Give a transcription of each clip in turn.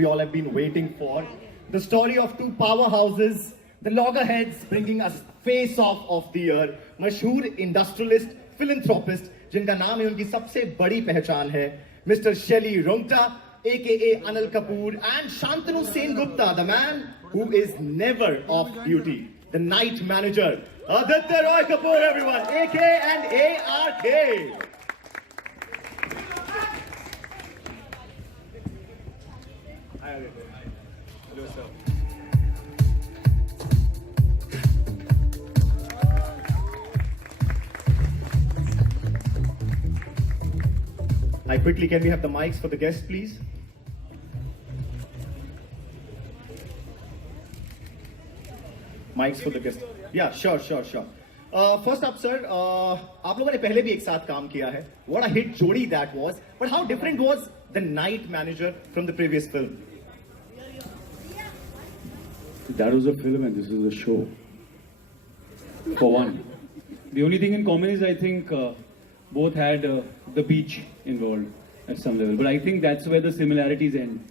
we all have been waiting for. The story of two powerhouses, the loggerheads bringing us face-off of the year, मशहूर industrialist, philanthropist, जिनका नाम है उनकी सबसे बड़ी पहचान है, Mr. Shelly Rungta, aka Anil Kapoor, and Shantanu Sengupta, the man who is never off duty, the night manager, Aditya Roy Kapoor, everyone, AK and ARK. Hello, sir. Hi, quickly, can we have the mics for the guests, please? Mics for the guests. Yeah, sure. First up, sir, आप लोगों ने पहले भी एक साथ काम किया है. What a hit जोड़ी that was. But how different was the night manager from the previous film? That was a film and this is a show. For one. The only thing in common is I think both had the beach involved at some level. But I think that's where the similarities end.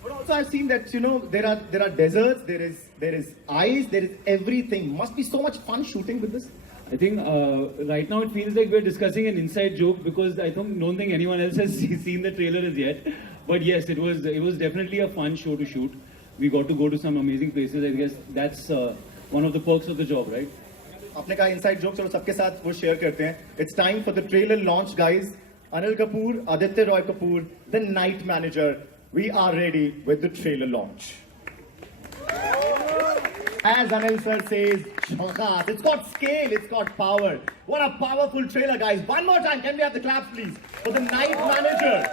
But also I've seen that, you know, there are deserts, there is ice, there is everything. Must be so much fun shooting with this. I think right now it feels like we're discussing an inside joke because I don't think anyone else has seen the trailer as yet. But yes, it was definitely a fun show to shoot. We got to go to some amazing places. I guess that's one of the perks of the job, right? आपने कहा inside joke, चलो सबके साथ वो share करते हैं. It's time for the trailer launch, guys. Anil Kapoor, Aditya Roy Kapoor, the night manager. We are ready with the trailer launch. As Anil sir says, Jhakas. It's got scale, it's got power. What a powerful trailer, guys. One more time, can we have the claps, please, for the night manager?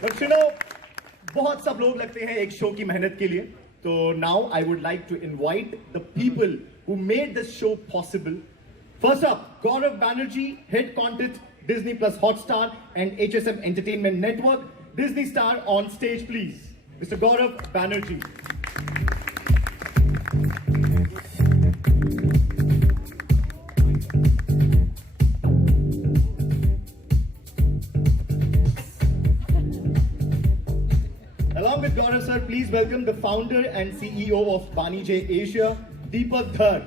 But you know, बहुत सब लोग लगते हैं एक show की मेहनत के लिए. So now I would like to invite the people who made this show possible. First up, Gaurav Banerjee, head content, Disney Plus Hotstar and HSM Entertainment Network. Disney star on stage, please. Mr. Gaurav Banerjee. Along with Gaurav sir, please welcome the founder and CEO of Bani J Asia, Deepak Dhar.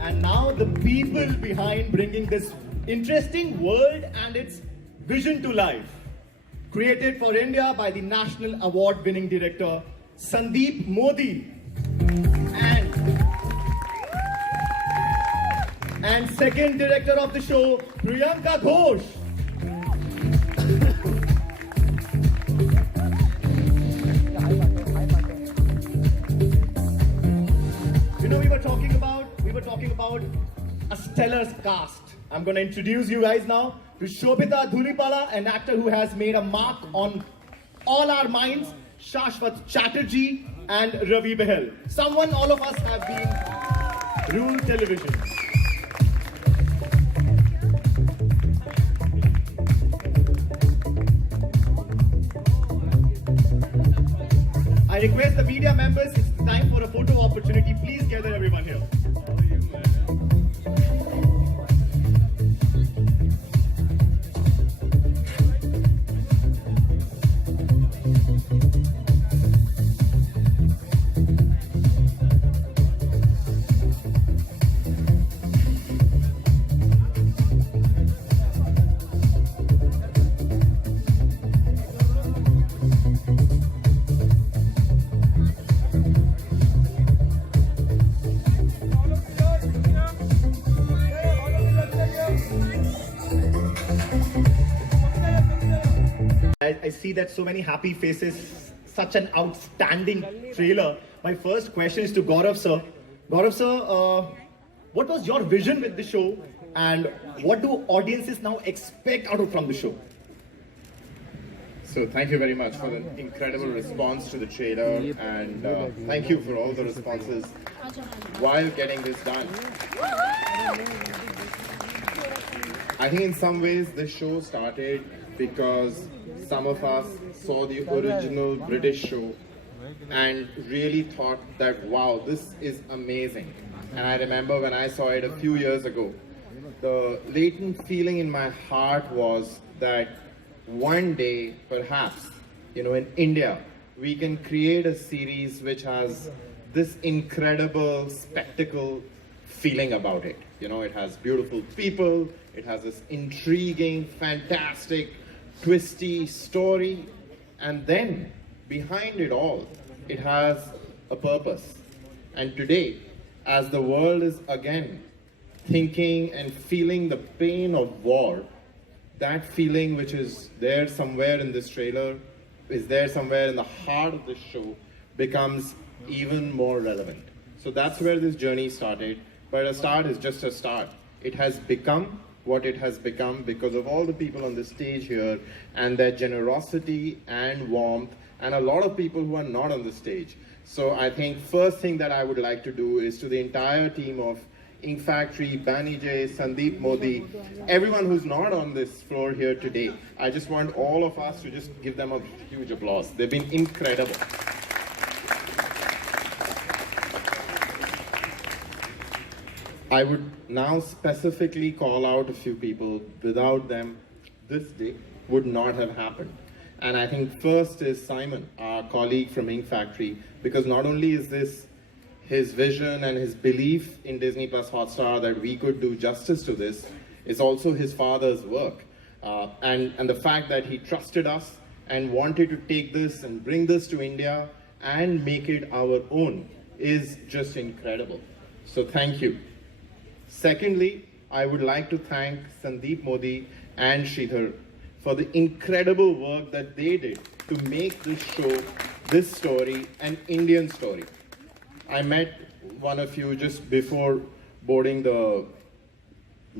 And now the people behind bringing this interesting world and its vision to life. Created for India by the National Award-winning director Sandeep Modi. And second director of the show, Priyanka Ghosh. You know, we were talking about a stellar cast. I'm going to introduce you guys now to Shobhita Dhulipala, an actor who has made a mark on all our minds, Shashwat Chatterjee and Ravi Behel. Someone all of us have been ruled television. I request the media members, it's time for a photo opportunity. Please gather everyone here. I see that so many happy faces, such an outstanding trailer. My first question is to Gaurav sir. Gaurav sir, what was your vision with the show and what do audiences now expect from the show? So thank you very much for the incredible response to the trailer and thank you for all the responses while getting this done. I think in some ways this show started because some of us saw the original British show and really thought that, wow, this is amazing. And I remember when I saw it a few years ago, the latent feeling in my heart was that one day, perhaps, in India, we can create a series which has this incredible spectacle feeling about it. It has beautiful people, it has this intriguing, fantastic, twisty story, and then behind it all, it has a purpose. And today, as the world is again thinking and feeling the pain of war, that feeling which is there somewhere in this trailer, is there somewhere in the heart of this show, becomes even more relevant. So that's where this journey started. But a start is just a start. It has become what it has become because of all the people on the stage here and their generosity and warmth, and a lot of people who are not on the stage. So I think first thing that I would like to do is to the entire team of Ink Factory, Bani J, Sandeep Modi, everyone who's not on this floor here today, I just want all of us to just give them a huge applause. They've been incredible. I would now specifically call out a few people. Without them, this day would not have happened. And I think first is Simon, our colleague from Ink Factory, because not only is this his vision and his belief in Disney Plus Hotstar that we could do justice to this, it's also his father's work. And the fact that he trusted us and wanted to take this and bring this to India and make it our own is just incredible. So thank you. Secondly, I would like to thank Sandeep Modi and Sridhar for the incredible work that they did to make this show, this story, an Indian story. I met one of you just before boarding the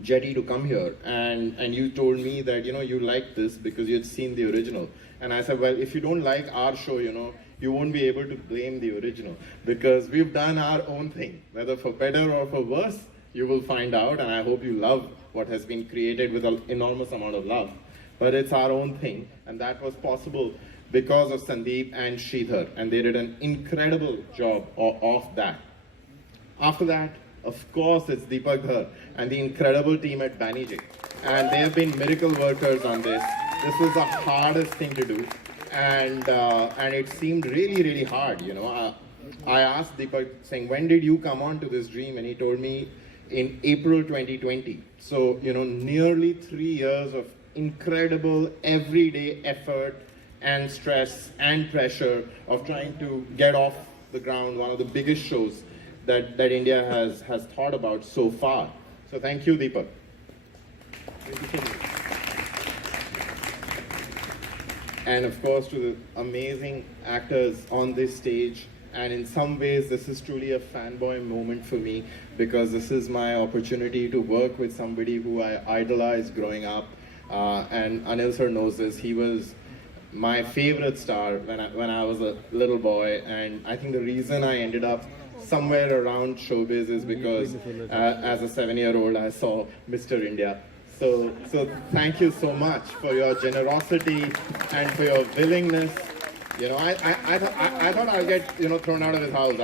jetty to come here, and you told me that, you liked this because you had seen the original. And I said, well, if you don't like our show, you won't be able to blame the original because we've done our own thing, whether for better or for worse. You will find out, and I hope you love what has been created with an enormous amount of love. But it's our own thing, and that was possible because of Sandeep and Sridhar, and they did an incredible job of that. After that, of course, it's Deepak Dhar and the incredible team at Bani J. And they have been miracle workers on this. This was the hardest thing to do, and it seemed really, really hard. I asked Deepak, saying, when did you come on to this dream? And he told me, in April 2020. So, nearly 3 years of incredible everyday effort and stress and pressure of trying to get off the ground one of the biggest shows that India has thought about so far. So thank you, Deepak. And of course, to the amazing actors on this stage. And in some ways, this is truly a fanboy moment for me because this is my opportunity to work with somebody who I idolized growing up. And Anil sir knows this. He was my favorite star when I was a little boy. And I think the reason I ended up somewhere around showbiz is because as a 7-year-old, I saw Mr. India. So thank you so much for your generosity and for your willingness. I thought I'll get thrown out of his house.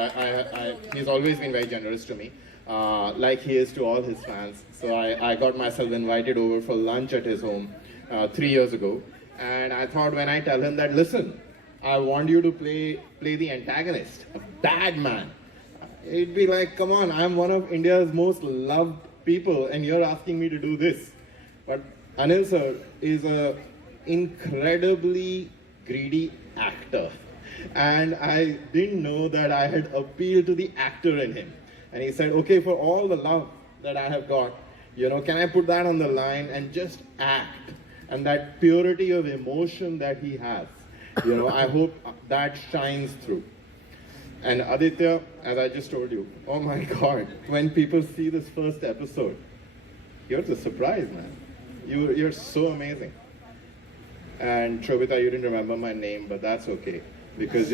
He's always been very generous to me, like he is to all his fans. So I got myself invited over for lunch at his home 3 years ago, and I thought when I tell him that, listen, I want you to play the antagonist, a bad man, it'd be like, come on, I'm one of India's most loved people, and you're asking me to do this. But Anil sir is a incredibly greedy actor, and I didn't know that I had appealed to the actor in him. And he said, okay, for all the love that I have got, can I put that on the line and just act? And that purity of emotion that he has, I hope that shines through. And Aditya, as I just told you, oh my God, when people see this first episode, you're the surprise, man. You're so amazing. And Shobita, you didn't remember my name, but that's okay, because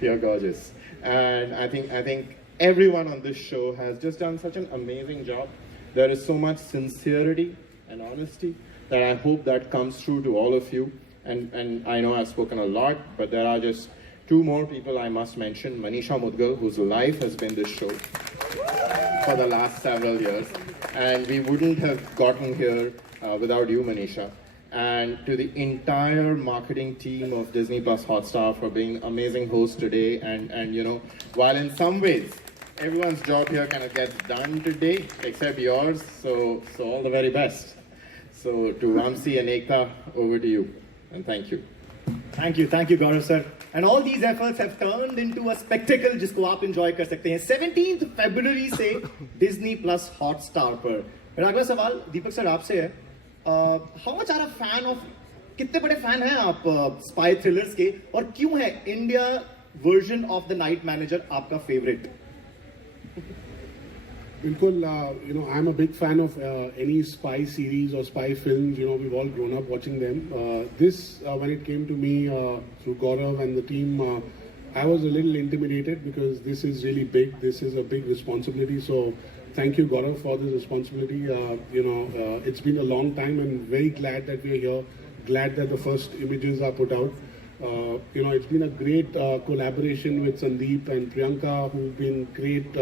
you're gorgeous. And I think everyone on this show has just done such an amazing job. There is so much sincerity and honesty that I hope that comes through to all of you. and I know I've spoken a lot, but there are just two more people I must mention. Manisha Mudgal, whose life has been this show for the last several years, and we wouldn't have gotten here without you, Manisha. And to the entire marketing team of Disney Plus Hotstar for being amazing hosts today. And you know, while in some ways everyone's job here kind of gets done today, except yours, so all the very best. So to Ramsey and Ekta, over to you, and thank you. Thank you, Gaurav sir. And all these efforts have turned into a spectacle जिसको आप enjoy कर सकते हैं 17th February से Disney Plus Hotstar पर. मेरा अगला सवाल दीपक सर आपसे है. How much are a fan of? कितने बड़े fan हैं आप spy thrillers के? और क्यों है India version of The Night Manager आपका favorite? Bilkul, you know, I'm a big fan of any spy series or spy films. You know, we've all grown up watching them. When it came to me through Gaurav and the team, I was a little intimidated because this is really big. This is a big responsibility. So, thank you, Gaurav, for this responsibility. You know, it's been a long time, and very glad that we're here. Glad that the first images are put out. You know, it's been a great collaboration with Sandeep and Priyanka, who've been great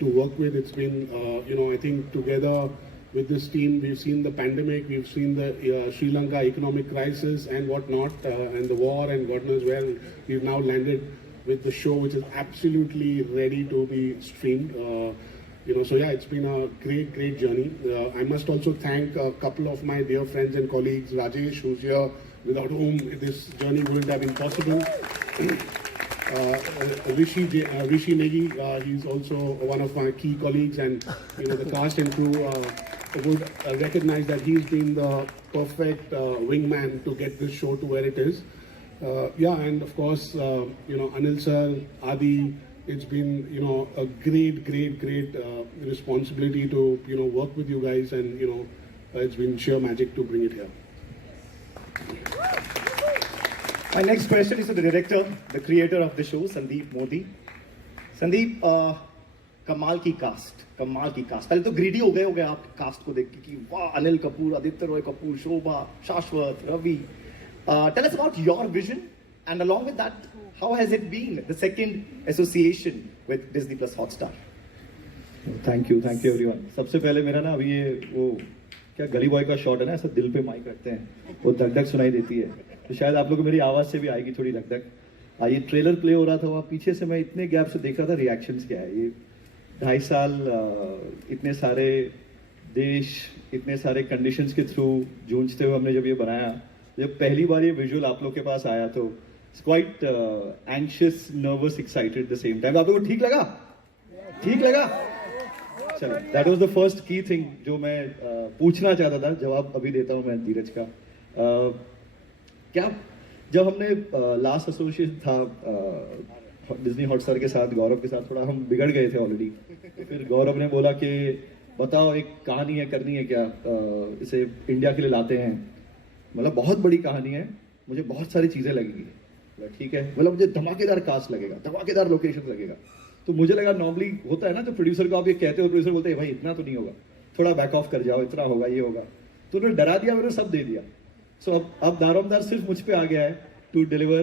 to work with. It's been, you know, I think together with this team, we've seen the pandemic, we've seen the Sri Lanka economic crisis and whatnot, and the war and God knows where. We've now landed with the show, which is absolutely ready to be streamed. You know, so yeah, it's been a great journey. I must also thank a couple of my dear friends and colleagues, Rajesh, who's here, without whom this journey wouldn't have been possible. Rishi Negi, he's also one of my key colleagues, and you know, the cast and crew would recognize that he's been the perfect wingman to get this show to where it is. Yeah, and of course, you know, Anil sir, Adi, it's been, you know, a great responsibility to, you know, work with you guys, and you know, it's been sheer magic to bring it here. My next question is to the director, the creator of the show, Sandeep Modi. Sandeep, कमाल की cast पहले तो greedy हो गए आप cast को देख के कि वाह अनिल कपूर, आदित्य रॉय कपूर, शोभा, शाश्वत, Ravi. Tell us about your vision, and along with that, how has it been, the second association with Disney Plus Hotstar? Thank you everyone. सबसे पहले मेरा ना अभी ये वो क्या गली बॉय का शॉट है ना, ऐसा दिल पे माइक रखते हैं, वो धक धक सुनाई देती है, तो शायद आप लोगों को मेरी आवाज़ से भी आएगी थोड़ी धक धक. ये ट्रेलर प्ले हो रहा था, वहाँ पीछे से मैं इतने गैप से देख रहा था रिएक्शंस क्या है. ये 2.5 साल इतने सारे देश, इतने सारे कंडीशंस के थ्रू जूझते हुए हमने जब ये बनाया, जब पहली बार ये विजुअल आप लोग के पास आया तो it's quite anxious, nervous, excited the same time. आप लोगों को ठीक लगा? चलो, that was the first key thing जो मैं पूछना चाहता था. जवाब अभी देता हूँ मैं धीरज का. क्या जब हमने लास्ट एसोसिएशन था डिज्नी हॉटस्टार के साथ, गौरव के साथ, थोड़ा हम बिगड़ गए थे ऑलरेडी. फिर गौरव ने बोला कि बताओ एक कहानी है, करनी है क्या, इसे इंडिया के लिए लाते हैं. मतलब बहुत बड़ी कहानी है, मुझे बहुत सारी चीज़ें लगेगी. ठीक है, मतलब मुझे धमाकेदार कास्ट लगेगा, धमाकेदार लोकेशन लगेगा. तो मुझे लगा नॉर्मली होता है ना, तो प्रोड्यूसर को आप ये कहते हो, प्रोड्यूसर बोलते हैं भाई इतना तो नहीं होगा, थोड़ा बैक ऑफ कर जाओ, इतना होगा, ये होगा. तो उन्होंने डरा दिया, मैंने सब दे दिया. सो अब दारोमदार सिर्फ मुझ पे आ गया है टू डिलीवर.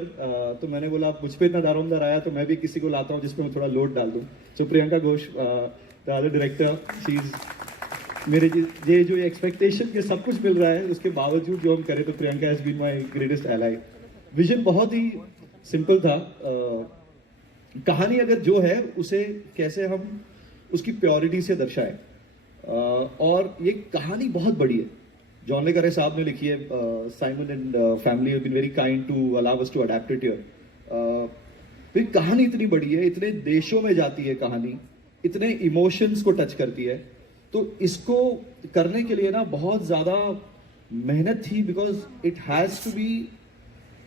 तो मैंने बोला अब मुझ पे इतना दारोमदार आया तो मैं भी किसी को लाता हूँ जिसपे मैं थोड़ा लोड डाल दूँ. So Priyanka Ghosh, the other director, she is मेरे ये जो एक्सपेक्टेशन के सब कुछ मिल रहा है उसके बावजूद जो हम करें, तो Priyanka has been my greatest ally. Vision बहुत ही सिंपल था. कहानी अगर जो है उसे कैसे हम उसकी प्योरिटी से दर्शाएं. और ये कहानी बहुत बड़ी है. जॉन ले करे साहब ने लिखी है. Simon and family have been very kind to allow us to adapt it here. फिर कहानी इतनी बड़ी है, इतने देशों में जाती है कहानी, इतने इमोशंस को टच करती है. तो इसको करने के लिए ना बहुत ज़्यादा मेहनत थी, because it has to be,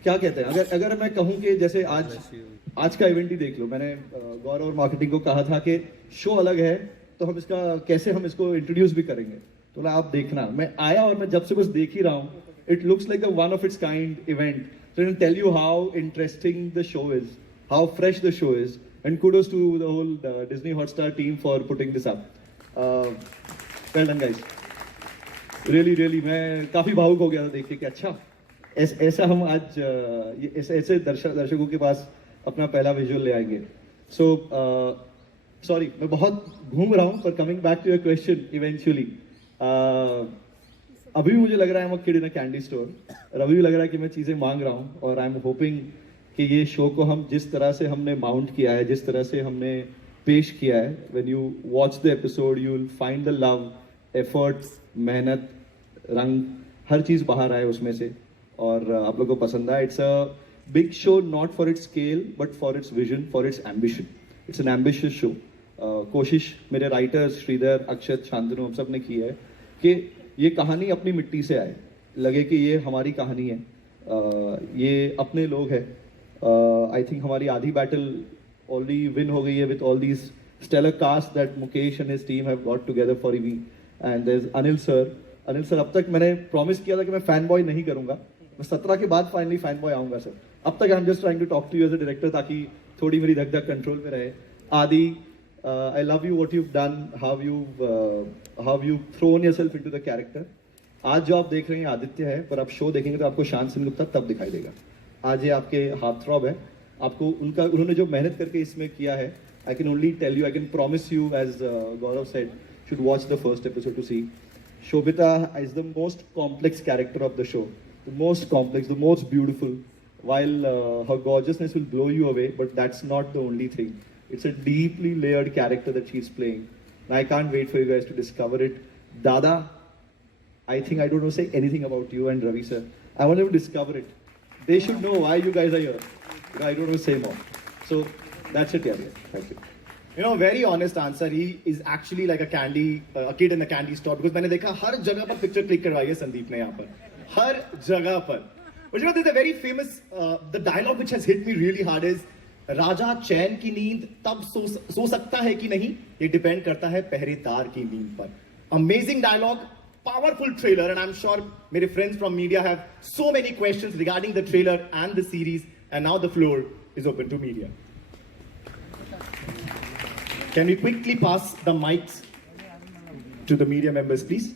क्या कहते हैं, अगर मैं कहूँ कि जैसे आज का इवेंट ही देख लो, मैंने गौरव और मार्केटिंग को कहा था कि शो अलग है तो हम इसका कैसे हम इसको इंट्रोड्यूस भी करेंगे. तो बोला आप देखना. मैं आया और मैं जब से बस देख ही रहा हूँ, it looks like a one of its kind event. So I can tell you how interesting the show is, how fresh the show is, and kudos to the whole Disney Hotstar team for putting this up. Well done guys. Really, मैं काफी भावुक हो गया था देख के कि अच्छा ऐसा हम आज ऐसे दर्शकों के पास अपना पहला विजुअल ले आएंगे. सो सॉरी, मैं बहुत घूम रहा हूँ, पर coming back to your question eventually, अभी भी मुझे लग रहा है I'm a kid in a candy store, और अभी भी लग रहा है कि मैं चीज़ें मांग रहा हूँ, और आई एम होपिंग कि ये शो को हम जिस तरह से हमने माउंट किया है, जिस तरह से हमने पेश किया है, when you watch the episode you will find the love, effort, मेहनत, रंग, हर चीज़ बाहर आए उसमें से, और आप लोगों को पसंद आए. It's a big show not for its scale but for its vision, for its ambition. It's an ambitious show. कोशिश मेरे राइटर्स श्रीधर, अक्षत, शांतनु, हम सब ने की है कि ये कहानी अपनी मिट्टी से आए, लगे कि ये हमारी कहानी है, ये अपने लोग हैं. आई थिंक हमारी आधी बैटल ऑलरेडी विन हो गई है with all these stellar cast that Mukesh and his team have got together for me. And there is Anil sir. अब तक मैंने प्रॉमिस किया था कि मैं फैन बॉय नहीं करूंगा, मैं 17 के बाद फाइनली फैन बॉय आऊंगा सर. अब तक I am just trying to talk to you as a director, ताकि थोड़ी मेरी धक धक कंट्रोल में रहे. आदि, I love you what you've done, how you've thrown yourself into the character. आज जो आप देख रहे हैं आदित्य है, पर आप शो देखेंगे तो आपको शांत सिंह गुप्ता तब दिखाई देगा. आज ये आपके हाथ थ्रॉब है. आपको उन्होंने जो मेहनत करके इसमें किया है, I can only tell you, I can promise you, as Gaurav said, should watch the first episode to see. Shobita is the most complex character of the show, the most complex, the most beautiful. While her gorgeousness will blow you away, but that's not the only thing. It's a deeply layered character that she's playing. And I can't wait for you guys to discover it. Dada, I think I don't want to say anything about you and Ravi sir. I want them to discover it. They should know why you guys are here. I don't want to say more. So that's it, yeah. Thank you. You know, very honest answer. He is actually like a kid in a candy store. Because मैंने देखा हर जगह पर picture click करवाई है संदीप ने यहाँ पर, हर जगह पर. But you know, there's a very famous the dialogue which has hit me really hard is, राजा चैन की नींद तब सो सकता है कि नहीं, ये डिपेंड करता है पहरेदार की नींद पर. Amazing dialogue, powerful trailer, and I am sure मेरे friends from media have so many questions regarding the trailer and the series, and now the floor is open to media. Can we quickly pass the mics to the media members, please?